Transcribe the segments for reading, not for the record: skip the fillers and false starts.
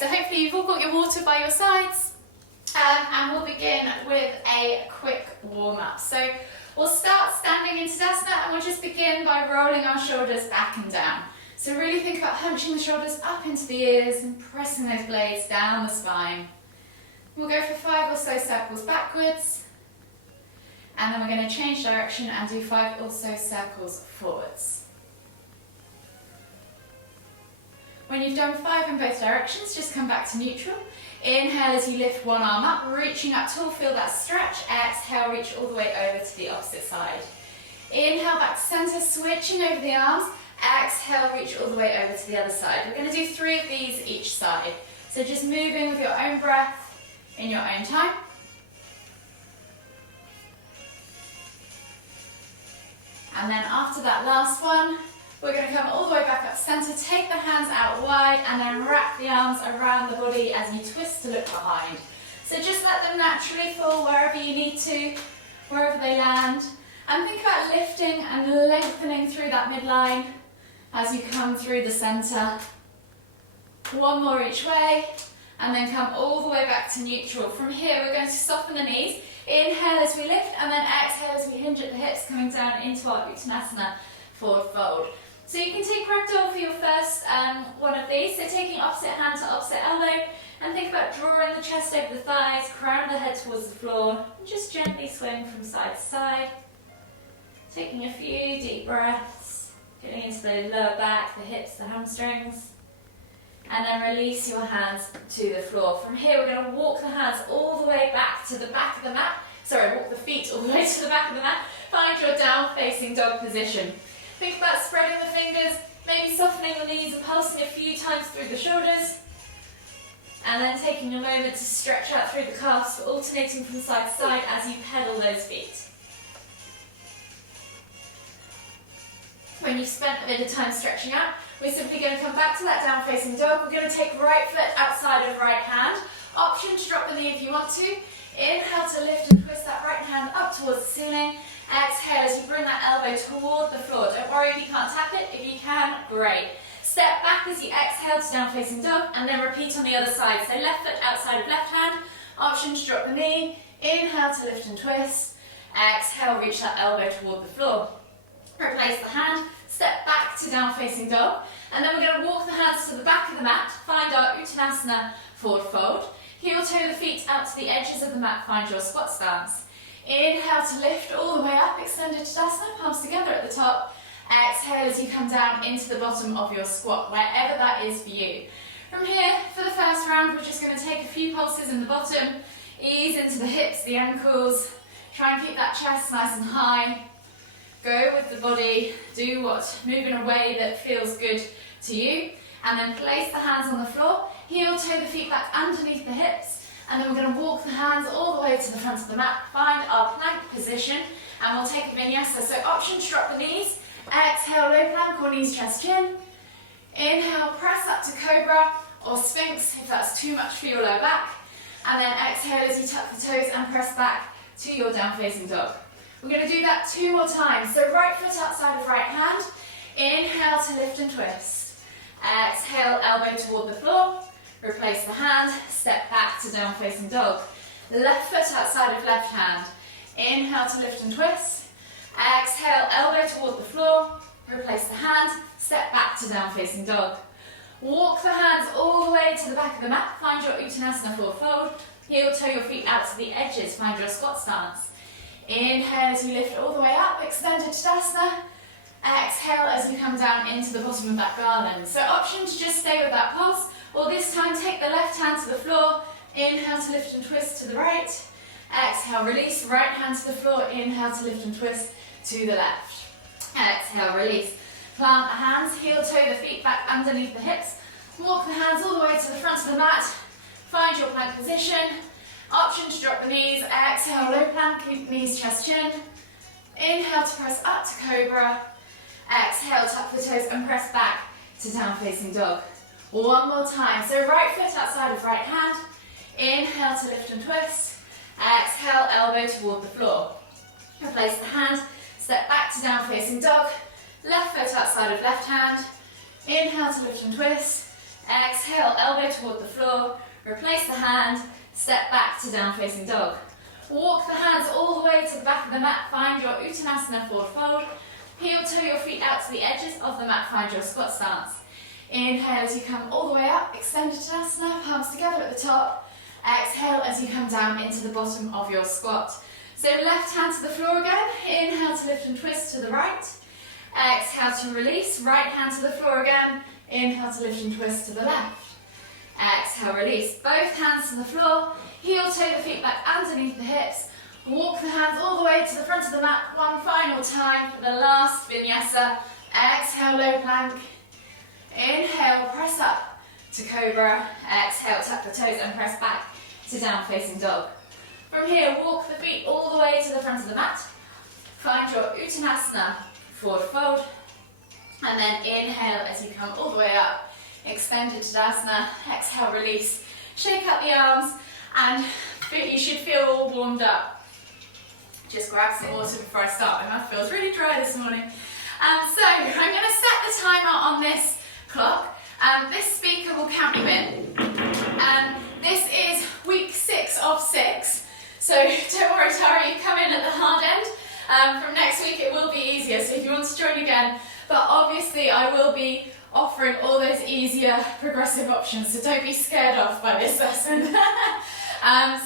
so hopefully you've all got your water by your sides, and we'll begin with a quick warm-up. So we'll start standing into Tadasana, and we'll just begin by rolling our shoulders back and down. So really think about hunching the shoulders up into the ears and pressing those blades down the spine. We'll go for 5 or so circles backwards, and then we're going to change direction and do 5 or so circles forwards. When you've done 5 in both directions, just come back to neutral. Inhale as you lift one arm up, reaching up tall, feel that stretch. Exhale, reach all the way over to the opposite side. Inhale back to center, switching over the arms. Exhale, reach all the way over to the other side. We're going to do 3 of these each side. So just moving with your own breath in your own time. And then after that last one, we're going to come all the way back up center, take the hands out wide, and then wrap the arms around the body as you twist to look behind. So just let them naturally fall wherever you need to, wherever they land. And think about lifting and lengthening through that midline as you come through the center. One more each way, and then come all the way back to neutral. From here, we're going to soften the knees. Inhale as we lift, and then exhale as we hinge at the hips, coming down into our Uttanasana forward fold. So you can take ragdoll for your first one of these. So taking opposite hand to opposite elbow, and think about drawing the chest over the thighs, crown of the head towards the floor, and just gently swaying from side to side. Taking a few deep breaths, getting into the lower back, the hips, the hamstrings. And then release your hands to the floor. From here, we're going to walk the hands all the way back to the back of the mat. Sorry, walk the feet all the way to the back of the mat. Find your down facing dog position. Think about spreading the fingers, maybe softening the knees and pulsing a few times through the shoulders. And then taking a moment to stretch out through the calves, alternating from side to side as you pedal those feet. When you've spent a bit of time stretching out, we're simply going to come back to that down facing dog. We're going to take right foot outside of right hand. Option to drop the knee if you want to. Inhale to lift and twist that right hand up towards the ceiling. Exhale as you bring that elbow toward the floor. Don't worry if you can't tap it. If you can, great. Step back as you exhale to down facing dog, and then repeat on the other side. So left foot outside of left hand. Option to drop the knee. Inhale to lift and twist. Exhale, reach that elbow toward the floor. Replace the hand, step back to down facing dog, and then we're going to walk the hands to the back of the mat, find our Uttanasana forward fold. Heel toe the feet out to the edges of the mat, find your squat stance. Inhale to lift all the way up, extended Tadasana, palms together at the top. Exhale as you come down into the bottom of your squat, wherever that is for you. From here, for the first round, we're just going to take a few pulses in the bottom, ease into the hips, the ankles, try and keep that chest nice and high. Go with the body, move in a way that feels good to you, and then place the hands on the floor, heel toe the feet back underneath the hips, and then we're going to walk the hands all the way to the front of the mat, find our plank position, and we'll take a vinyasa. So option to drop the knees, exhale low plank or knees, chest, chin. Inhale, press up to cobra or sphinx if that's too much for your lower back, and then exhale as you tuck the toes and press back to your down facing dog. We're going to do that 2 more times. So right foot outside of right hand. Inhale to lift and twist. Exhale, elbow toward the floor. Replace the hand. Step back to down facing dog. Left foot outside of left hand. Inhale to lift and twist. Exhale, elbow toward the floor. Replace the hand. Step back to down facing dog. Walk the hands all the way to the back of the mat. Find your Uttanasana forward fold. Heel toe your feet out to the edges. Find your squat stance. Inhale as you lift all the way up, extended Tadasana. Exhale as you come down into the bottom of that garland. So option to just stay with that pulse, or this time take the left hand to the floor. Inhale to lift and twist to the right. Exhale, release, right hand to the floor. Inhale to lift and twist to the left. Exhale, release. Plant the hands, heel toe the feet back underneath the hips. Walk the hands all the way to the front of the mat. Find your plank position. Option to drop the knees, exhale, low plank, keep knees, chest, chin. Inhale to press up to cobra. Exhale, tuck the toes and press back to down facing dog. One more time. So right foot outside of right hand. Inhale to lift and twist. Exhale, elbow toward the floor. Replace the hand, step back to down facing dog. Left foot outside of left hand. Inhale to lift and twist. Exhale, elbow toward the floor, replace the hand, step back to down facing dog. Walk the hands all the way to the back of the mat, find your Uttanasana forward fold. Heel toe your feet out to the edges of the mat, find your squat stance. Inhale as you come all the way up, extended Uttanasana, palms together at the top. Exhale as you come down into the bottom of your squat. So left hand to the floor again, inhale to lift and twist to the right. Exhale to release, right hand to the floor again, inhale to lift and twist to the left. Exhale, release, both hands to the floor, heel toe the feet back underneath the hips. Walk the hands all the way to the front of the mat, one final time for the last vinyasa. Exhale, low plank. Inhale, press up to cobra. Exhale, tuck the toes and press back to down facing dog. From here, walk the feet all the way to the front of the mat. Find your Uttanasana forward fold. And then inhale as you come all the way up. Extended Tadasana. Exhale, release. Shake out the arms and you should feel all warmed up. Just grab some water before I start. My mouth feels really dry this morning. So I'm going to set the timer on this clock. This speaker will count you in. This is week 6 of 6. So don't worry, Tara, you come in at the hard end. From next week it will be easier, so if you want to join again. But obviously I will be offering all those easier progressive options, so don't be scared off by this lesson.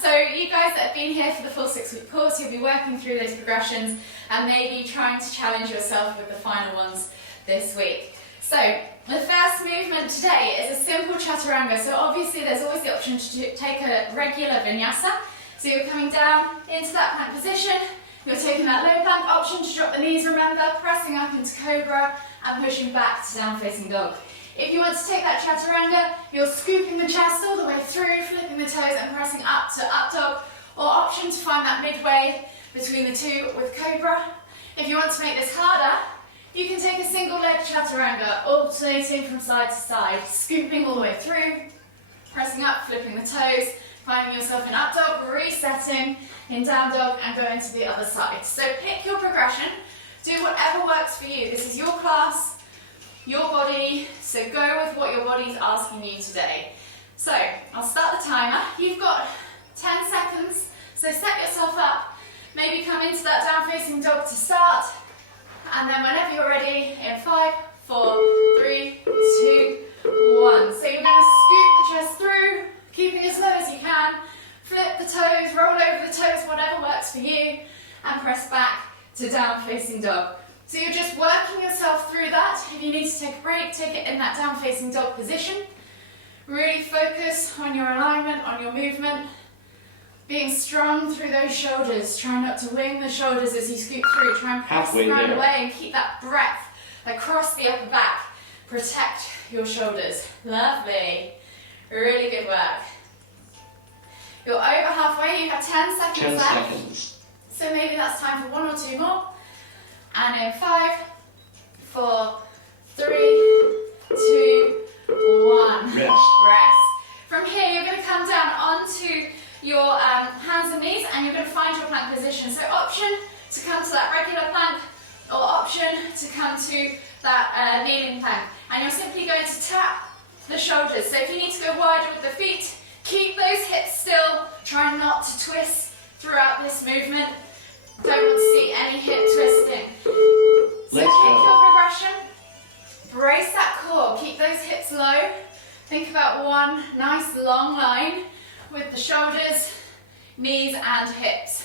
So you guys that have been here for the full 6-week course, you'll be working through those progressions and maybe trying to challenge yourself with the final ones this week. So the first movement today is a simple chaturanga. So obviously there's always the option to take a regular vinyasa. So you're coming down into that plank position, you're taking that low plank option to drop the knees, remember, pressing up into cobra and pushing back to down facing dog. If you want to take that chaturanga, you're scooping the chest all the way through, flipping the toes and pressing up to up dog, or option to find that midway between the two with cobra. If you want to make this harder, you can take a single leg chaturanga, alternating from side to side, scooping all the way through, pressing up, flipping the toes, finding yourself in up dog, resetting in down dog and going to the other side. So pick your progression, do whatever works for you. This is your class, your body, so go with what your body's asking you today. So I'll start the timer. You've got 10 seconds, so set yourself up. Maybe come into that down facing dog to start, and then whenever you're ready, in 5, 4, 3, 2, 1. So you're going to scoop the chest through, keeping as low as you can, flip the toes, roll over the toes, whatever works for you, and press back to down facing dog. So you're just working yourself through that. If you need to take a break, take it in that down facing dog position. Really focus on your alignment, on your movement, being strong through those shoulders. Try not to wing the shoulders as you scoot through. Try and press the ground away and keep that breath across the upper back. Protect your shoulders. Lovely. Really good work. You're over halfway, you have 10 seconds left. 10 seconds. So maybe that's time for 1 or 2 more. And in 5, 4, 3, 2, 1. Rest. From here, you're going to come down onto your hands and knees and you're going to find your plank position. So option to come to that regular plank or option to come to that kneeling plank. And you're simply going to tap the shoulders. So if you need to go wider with the feet, keep those hips still. Try not to twist throughout this movement. Don't want to see any hip twisting. So pick your progression. Brace that core. Keep those hips low. Think about one nice long line with the shoulders, knees and hips.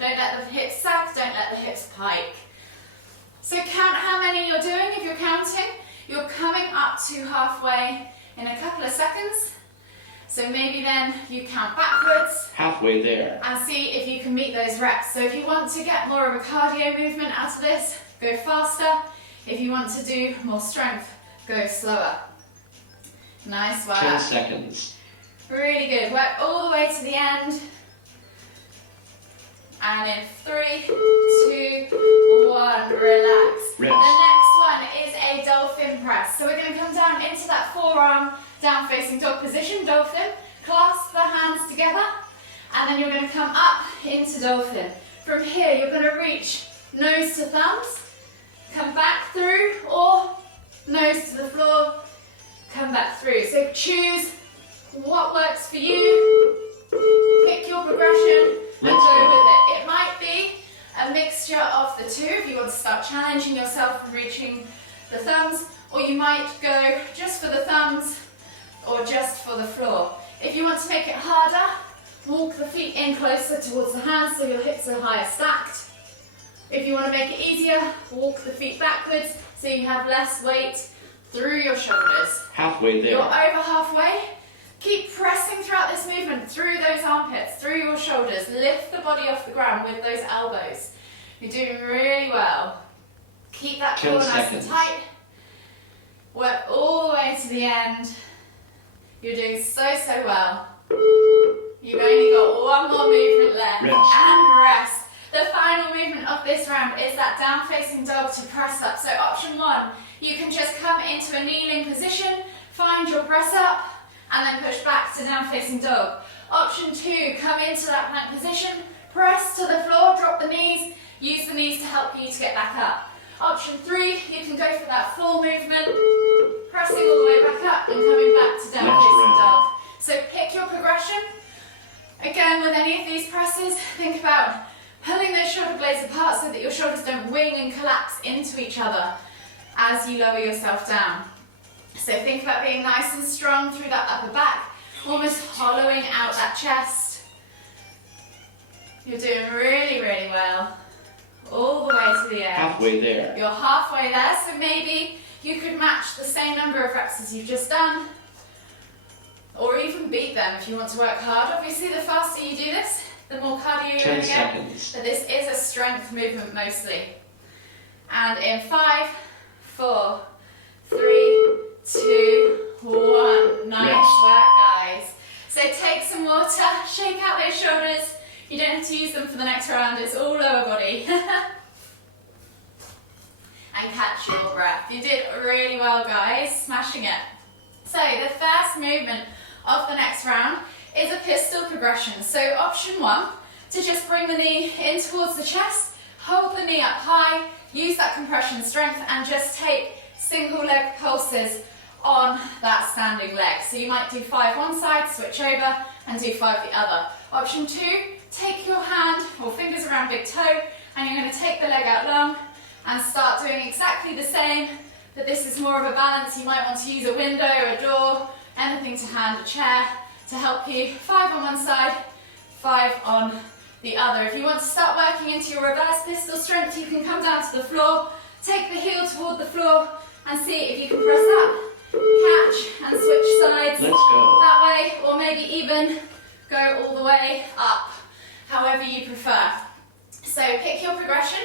Don't let the hips sag, don't let the hips pike. So count how many you're doing. If you're counting, you're coming up to halfway in a couple of seconds. So maybe then you count backwards. Halfway there. And see if you can meet those reps. So if you want to get more of a cardio movement out of this, go faster. If you want to do more strength, go slower. Nice work. 10 seconds. Really good. Work all the way to the end. And in 3, 2, 1, relax. Rest. The next one is a dolphin press. So we're going to come down into that forearm down facing dog position, dolphin. Clasp the hands together. And then you're going to come up into dolphin. From here, you're going to reach nose to thumbs. Come back through or nose to the floor. come back through. So choose what works for you, pick your progression and go with it. It might be a mixture of the two if you want to start challenging yourself and reaching the thumbs, or you might go just for the thumbs or just for the floor. If you want to make it harder, walk the feet in closer towards the hands so your hips are higher stacked. If you want to make it easier, walk the feet backwards so you have less weight through your shoulders. Halfway there. You're over halfway. Keep pressing throughout this movement through those armpits, through your shoulders. Lift the body off the ground with those elbows. You're doing really well. Keep that core nice and tight. Work all the way to the end. You're doing so well. You've only got one more movement left. And rest. The final movement of this round is that down facing dog to press up. So option one, you can just come into a kneeling position, find your press up, and then push back to down facing dog. Option two, come into that plank position, press to the floor, drop the knees, use the knees to help you to get back up. Option three, you can go for that full movement, pressing all the way back up and coming back to down facing dog. So pick your progression. Again, with any of these presses, think about pulling those shoulder blades apart so that your shoulders don't wing and collapse into each other as you lower yourself down. So think about being nice and strong through that upper back, almost hollowing out that chest. You're doing really well. All the way to the end. Halfway there. You're halfway there, so maybe you could match the same number of reps as you've just done, or even beat them if you want to work hard. Obviously, the faster you do this, the more cardio you're going to get. 10 seconds. But this is a strength movement mostly. And in 5, 4, 3, 2, 1. Nice work, guys. So take some water, shake out those shoulders. You don't have to use them for the next round, it's all lower body. And catch your breath. You did really well, guys, smashing it. So the first movement of the next round is a pistol progression. So option one, to just bring the knee in towards the chest, hold the knee up high, use that compression strength, and just take single leg pulses on that standing leg. So you might do 5 one side, switch over, and do 5 the other. Option two, take your hand or fingers around big toe, and you're going to take the leg out long and start doing exactly the same, but this is more of a balance. You might want to use a window, a door, anything to hand, a chair, to help you. 5 on one side, 5 on the other. If you want to start working into your reverse pistol strength, you can come down to the floor, take the heel toward the floor, and see if you can press up, catch, and switch sides. Let's go. That way, or maybe even go all the way up, however you prefer. So pick your progression.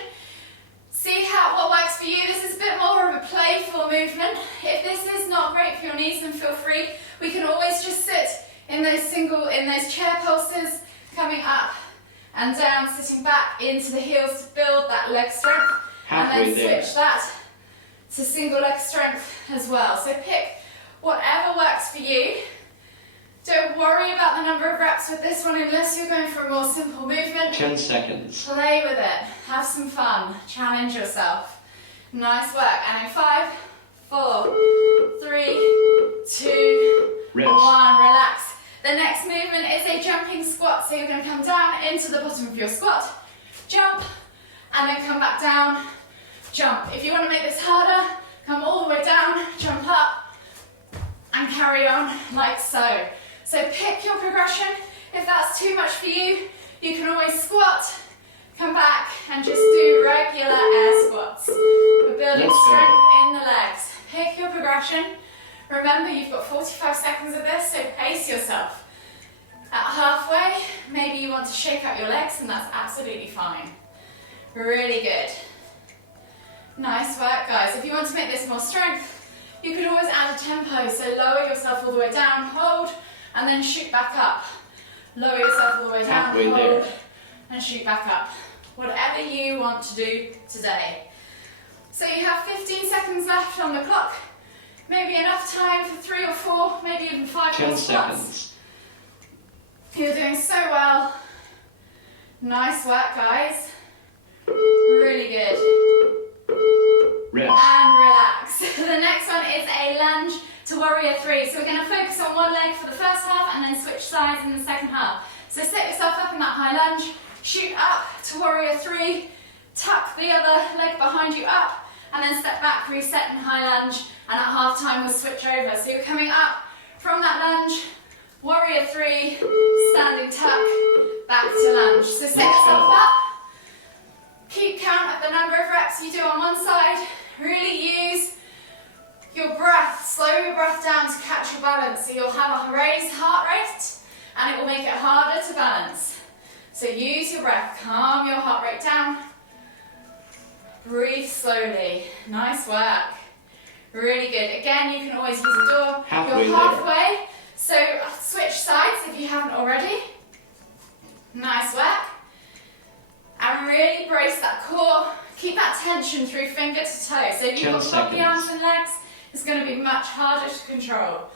See what works for you. This is a bit more of a playful movement. If this is not great for your knees, then feel free. We can always just sit in those chair pulses, coming up and down, sitting back into the heels to build that leg strength. Halfway and then switch that to single leg strength as well. So pick whatever works for you. Don't worry about the number of reps with this one unless you're going for a more simple movement. 10 seconds. Play with it. Have some fun. Challenge yourself. Nice work. And in 5, 4, 3, 2, Rest. 1. Relax. The next movement is a jumping squat. So you're going to come down into the bottom of your squat, jump, and then come back down, jump. If you want to make this harder, come all the way down, jump up, and carry on like so. So pick your progression. If that's too much for you, you can always squat, come back, and just do regular air squats. We're building strength in the legs. Pick your progression. Remember, you've got 45 seconds of this, so pace yourself. At halfway, maybe you want to shake out your legs, and that's absolutely fine. Really good. Nice work, guys. If you want to make this more strength, you could always add a tempo, so lower yourself all the way down, hold, and then shoot back up. Lower yourself all the way down, Halfway hold, there. and shoot back up. Whatever you want to do today. So you have 15 seconds left on the clock. Maybe enough time for 3 or 4, maybe even 5 10 more squats. seconds. You're doing so well. Nice work, guys. Really good. Rest. And relax. The next one is a lunge to warrior three. So we're going to focus on one leg for the first half and then switch sides in the second half. So set yourself up in that high lunge, shoot up to warrior three, tuck the other leg behind you up, and then step back, reset in high lunge, and at half time we'll switch over. So you're coming up from that lunge, warrior three, standing tuck, back to lunge. So set yourself up, keep count of the number of reps you do on one side, really use your breath, slow your breath down to catch your balance. So you'll have a raised heart rate, and it will make it harder to balance. So use your breath, calm your heart rate down, breathe slowly, nice work. Really good. Again, you can always use a door. You're halfway. So switch sides if you haven't already. Nice work. And really brace that core. Keep that tension through finger to toe. So if you've got floppy arms and legs, it's going to be much harder to control.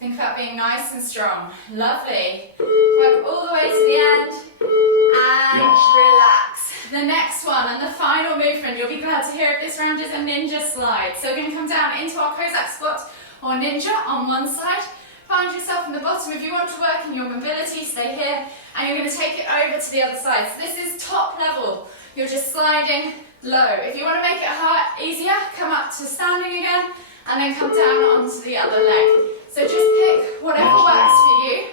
Think about being nice and strong. Lovely. Work all the way to the end. And relax. The next one and the final movement, you'll be glad to hear it this round, is a ninja slide. So we're going to come down into our Cossack squat or ninja on one side. Find yourself in the bottom. If you want to work in your mobility, stay here. And you're going to take it over to the other side. So this is top level. You're just sliding low. If you want to make it easier, come up to standing again and then come down onto the other leg. So just pick whatever works for you.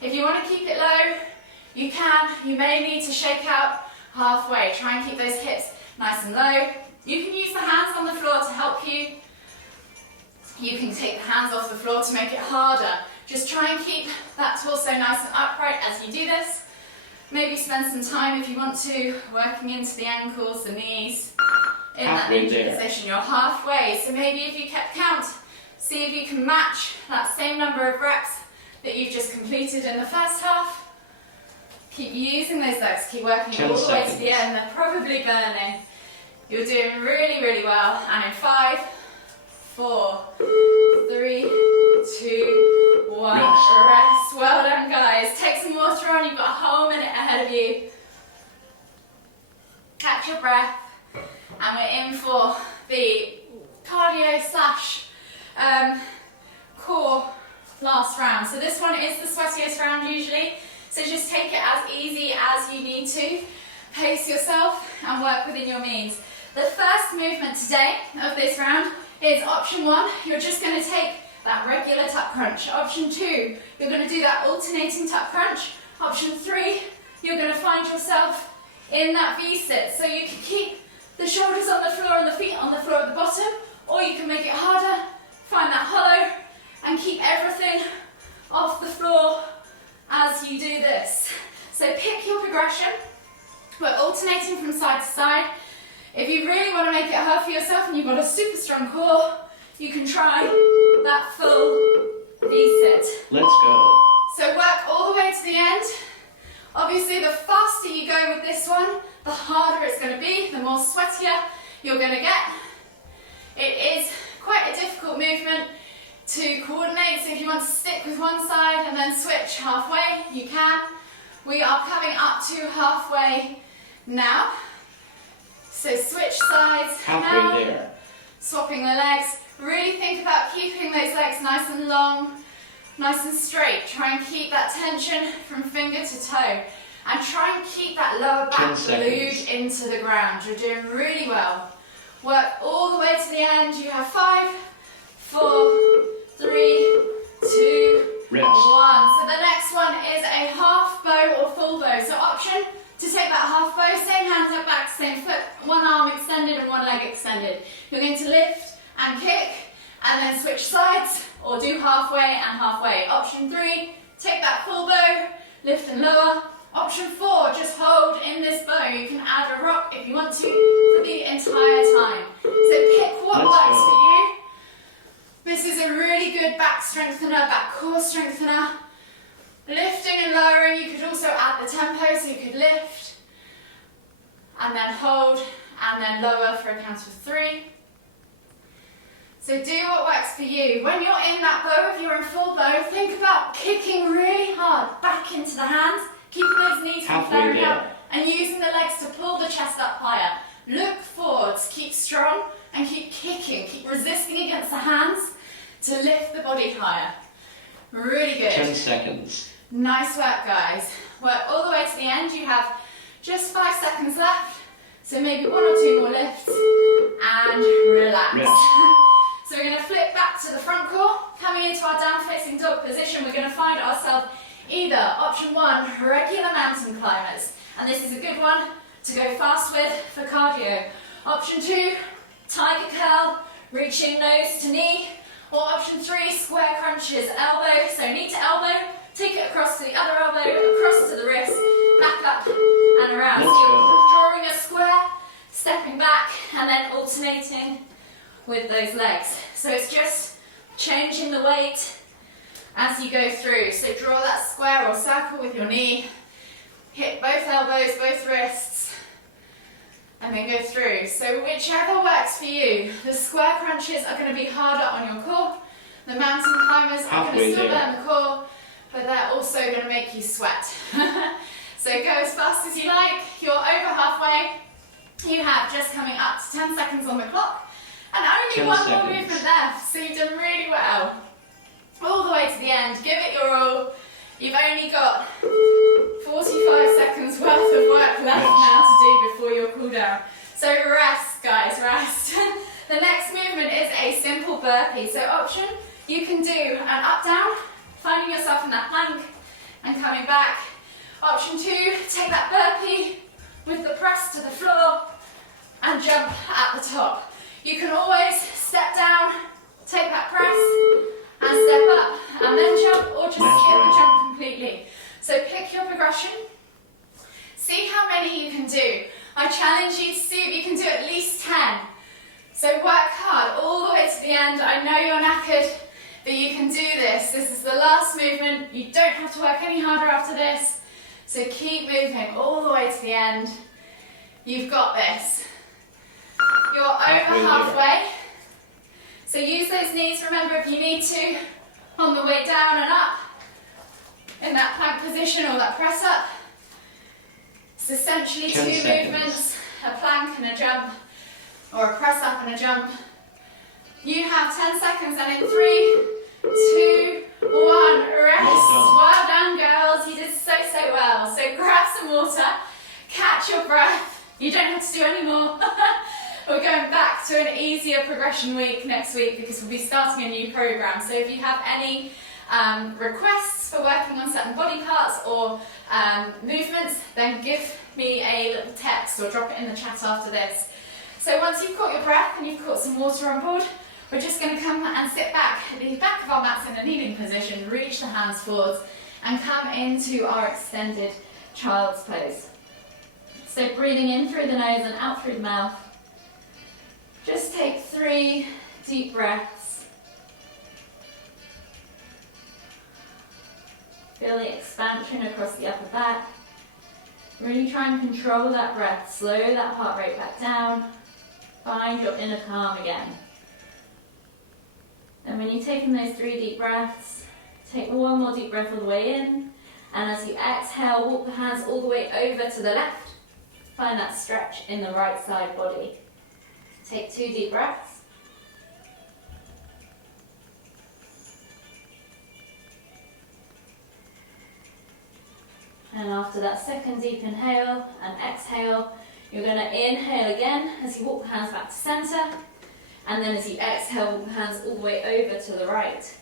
If you want to keep it low, you can. You may need to shake out halfway. Try and keep those hips nice and low. You can use the hands on the floor to help you. You can take the hands off the floor to make it harder. Just try and keep that torso nice and upright as you do this. Maybe spend some time if you want to, working into the ankles, the knees. In that ninja position, you're halfway. So maybe if you kept count, see if you can match that same number of reps that you've just completed in the first half. Keep using those legs, keep working all the way to the end. They're probably burning. You're doing really, really well. And in 5, 4, 3, 2, 1, rest. Well done, guys. Take some water on. You've got a whole minute ahead of you. Catch your breath. And we're in for the cardio slash core last round. So this one is the sweatiest round usually. So just take it as easy as you need to. Pace yourself and work within your means. The first movement today of this round is option 1. You're just going to take that regular tuck crunch. Option 2, you're going to do that alternating tuck crunch. Option 3, you're going to find yourself in that V-sit. So you can keep the shoulders on the floor and the feet on the floor at the bottom, or you can make it harder, find that hollow, and keep everything off the floor as you do this. So pick your progression. We're alternating from side to side. If you really want to make it hard for yourself and you've got a super strong core, you can try that full V-sit. Let's go. So work all the way to the end. Obviously, the faster you go with this one, the harder it's going to be, the more sweatier you're going to get. It is quite a difficult movement to coordinate, so if you want to stick with one side and then switch halfway, you can. We are coming up to halfway now. So switch sides now. There. Swapping the legs. Really think about keeping those legs nice and long, nice and straight. Try and keep that tension from finger to toe. And try and keep that lower back glued into the ground. You're doing really well. Work all the way to the end. You have 5, 4, 3, 2, rest. 1. So the next one is a half bow or full bow. So option to take that half bow, same hands up back, same foot, one arm extended and one leg extended. You're going to lift and kick and then switch sides or do halfway and halfway. Option 3, take that full bow, lift and lower. Option 4, just hold in this bow. You can add a rock if you want to for the entire time. So pick what works for you. This is a really good back strengthener, back core strengthener. Lifting and lowering, you could also add the tempo, so you could lift and then hold and then lower for a count of 3. So do what works for you. When you're in that bow, if you're in full bow, think about kicking really hard back into the hands, keeping those knees from flaring out and using the legs to pull the chest up higher. Look forwards, keep strong and keep kicking, keep resisting against the hands. to lift the body higher. Really good. 10 seconds. Nice work, guys. Work all the way to the end. You have just 5 seconds left. So maybe 1 or 2 more lifts and relax. So we're going to flip back to the front core. Coming into our down facing dog position, we're going to find ourselves either option 1, regular mountain climbers. And this is a good one to go fast with for cardio. Option 2, tiger curl, reaching nose to knee. Or option 3, square crunches, elbow, so knee to elbow, take it across to the other elbow, across to the wrist, back up and around. So you're drawing a square, stepping back, and then alternating with those legs. So it's just changing the weight as you go through. So draw that square or circle with your knee, hit both elbows, both wrists, and then go through. So whichever works for you. The square crunches are going to be harder on your core. The mountain climbers are going to still burn the core, but they're also going to make you sweat. So go as fast as you like. You're over halfway. You have just coming up to 10 seconds on the clock. And only 1 more movement left, so you've done really well. All the way to the end. Give it your all. You've only got 45 seconds worth of work left now to do before your cool down. So rest, guys, rest. The next movement is a simple burpee. So option, you can do an up down, finding yourself in that plank and coming back. Option 2, take that burpee with the press to the floor and jump at the top. You can always step down, take that press and step up and then jump, or just skip the jump completely. So pick your progression. See how many you can do. I challenge you to see if you can do at least 10. So work hard all the way to the end. I know you're knackered, but you can do this. This is the last movement. You don't have to work any harder after this. So keep moving all the way to the end. You've got this. You're over halfway. So use those knees, remember, if you need to, on the way down and up, in that plank position or that press up. It's essentially 2 movements, a plank and a jump, or a press up and a jump. You have 10 seconds, and in 3, 2, 1, rest. Well done, girls. You did so well. So grab some water, catch your breath. You don't have to do any more. We're going back to an easier progression week next week because we'll be starting a new program. So if you have any requests for working on certain body parts or movements, then give me a little text or drop it in the chat after this. So once you've caught your breath and you've caught some water on board, we're just going to come and sit back at the back of our mats in a kneeling position, reach the hands forwards and come into our extended child's pose. So breathing in through the nose and out through the mouth. Just take 3 deep breaths. Feel the expansion across the upper back. Really try and control that breath. Slow that heart rate back down. Find your inner calm again. And when you've taken those 3 deep breaths, take 1 more deep breath all the way in. And as you exhale, walk the hands all the way over to the left. Find that stretch in the right side body. Take 2 deep breaths. And after that second deep inhale and exhale, you're going to inhale again as you walk the hands back to center. And then as you exhale, walk the hands all the way over to the right.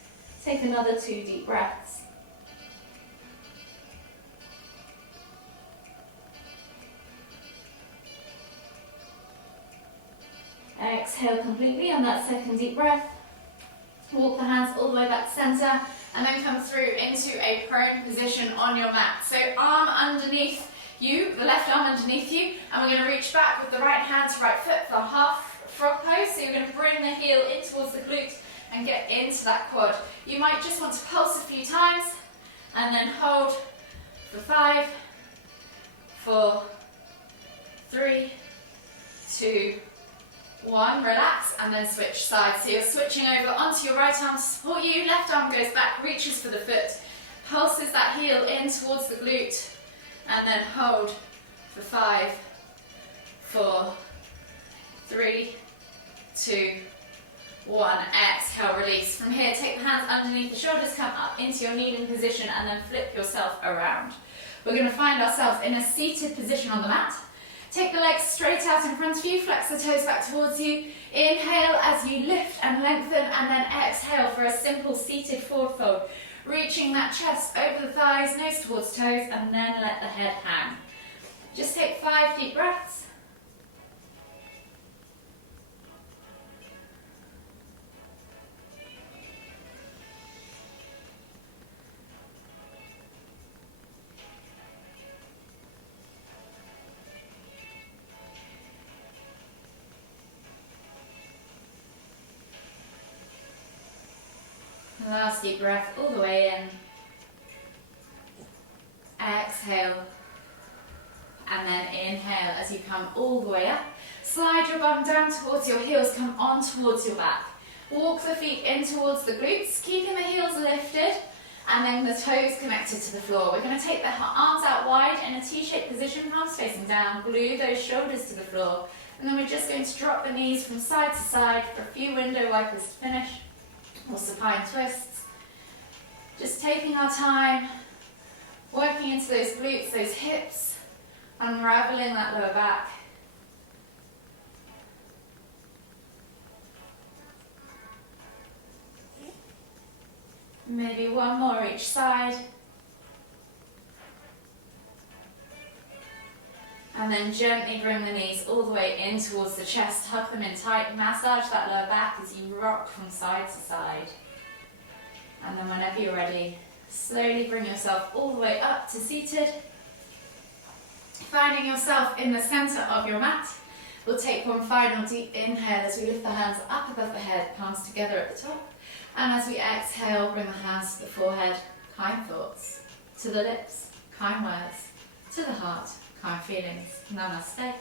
Take another 2 deep breaths. Exhale completely on that second deep breath. Walk the hands all the way back to center and then come through into a prone position on your mat. So arm underneath you, the left arm underneath you, and we're going to reach back with the right hand to right foot for half frog pose. So you're going to bring the heel in towards the glute and get into that quad. You might just want to pulse a few times and then hold for 5, 4, 3, 2, 1, relax, and then switch sides. So you're switching over onto your right arm to support you, left arm goes back, reaches for the foot, pulses that heel in towards the glute, and then hold for 5, 4, 3, 2, 1, exhale, release. From here, take the hands underneath the shoulders, come up into your kneeling position, and then flip yourself around. We're going to find ourselves in a seated position on the mat. Take the legs straight out in front of you, flex the toes back towards you. Inhale as you lift and lengthen, and then exhale for a simple seated forward fold. Reaching that chest over the thighs, nose towards toes, and then let the head hang. Just take 5 deep breaths. Last deep breath all the way in. Exhale. And then inhale as you come all the way up. Slide your bum down towards your heels, come on towards your back. Walk the feet in towards the glutes, keeping the heels lifted, and then the toes connected to the floor. We're going to take the arms out wide in a T-shaped position, palms facing down, glue those shoulders to the floor, and then we're just going to drop the knees from side to side for a few window wipers to finish. Or supine twists. Just taking our time, working into those glutes, those hips, unraveling that lower back. Maybe one more each side. And then gently bring the knees all the way in towards the chest, tuck them in tight, massage that lower back as you rock from side to side. And then whenever you're ready, slowly bring yourself all the way up to seated. Finding yourself in the center of your mat, we'll take one final deep inhale as we lift the hands up above the head, palms together at the top. And as we exhale, bring the hands to the forehead, kind thoughts, to the lips, kind words, to the heart, kind feelings. Namaste.